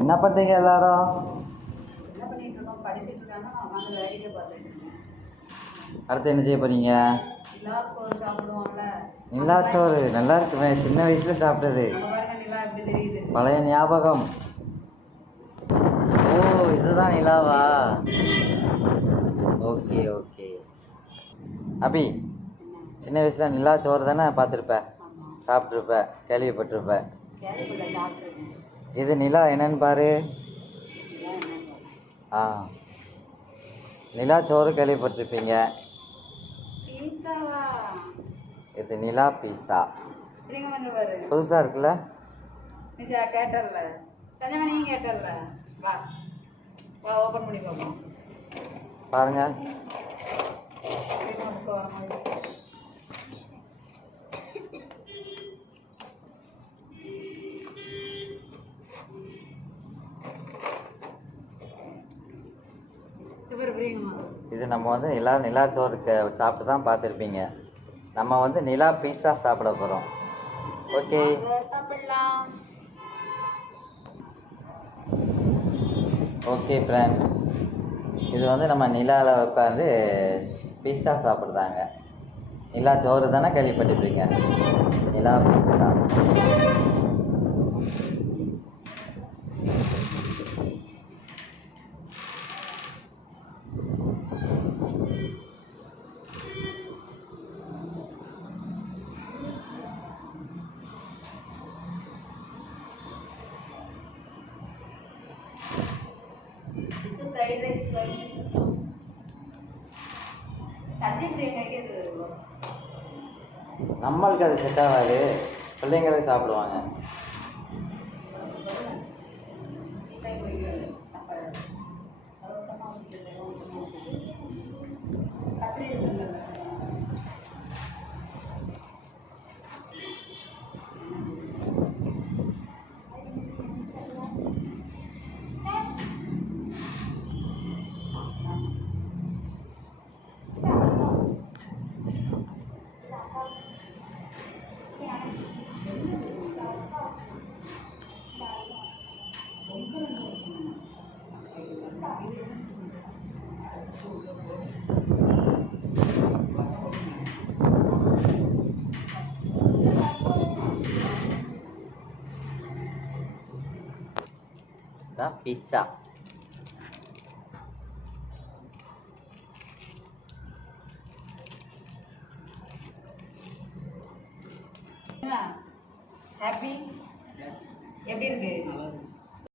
என்ன பண்ணுறீங்க எல்லாரும்? என்ன பண்ணிட்டு இருக்கோம்? படிச்சுட்டு இருக்காங்க. நான் உட்காந்து வேடிக்கை பார்த்துட்டு இருக்கேன். அடுத்து என்ன செய்ய போறீங்க? நிலா சோறு சாப்பிடுவோம்ல. நிலாச்சோறு நல்லா இருக்குமே, சின்ன வயசுல சாப்பிட்டது. அங்க பாருங்க, நிலா எப்படி தெரியுது. பழைய ஞாபகம். ஓ, இதுதான் நிலாவா? Okay okay. அபி, சின்ன வயசுல நிலாச்சோறு தானே பார்த்துருப்ப, சாப்பிட்ருப்ப, கேள்விப்பட்டிருப்ப. கேள்விப்பட்ட சாப்பிட்டுருக்கேன். இது நிலா என்னன்னு பாரு. ஆ, நிலாச்சோறு கேள்விப்பட்டிருப்பீங்க. பீஸாவா? இது நிலா பீஸா. இப்படிங்க வந்து பாரு. புதுசாக இருக்குல்ல? நிஜா கேட்டல்ல, சஞ்சமா நீங்க கேட்டல்ல. வா வா, ஓப்பன் பண்ணி பார்ப்போம். பாருங்க. இது நம்ம வந்து நிலாச்சோறு சாப்பிட்டு தான் பார்த்துருப்பீங்க. நம்ம வந்து நிலா பீஸா சாப்பிட போகிறோம். ஓகே, சாப்பிடலாம். ஓகே ஃப்ரெண்ட்ஸ், இது வந்து நம்ம நிலாவில் உட்காந்து பீஸா சாப்பிட்றாங்க. நிலாச்சோறு தானே கேள்விப்பட்டிருப்பீங்க, நிலா பீஸா. फ्राइड राइस நம்மளுக்கு அது செட் ஆகாது, பிள்ளைங்களே சாப்பிடுவாங்க. Pizza.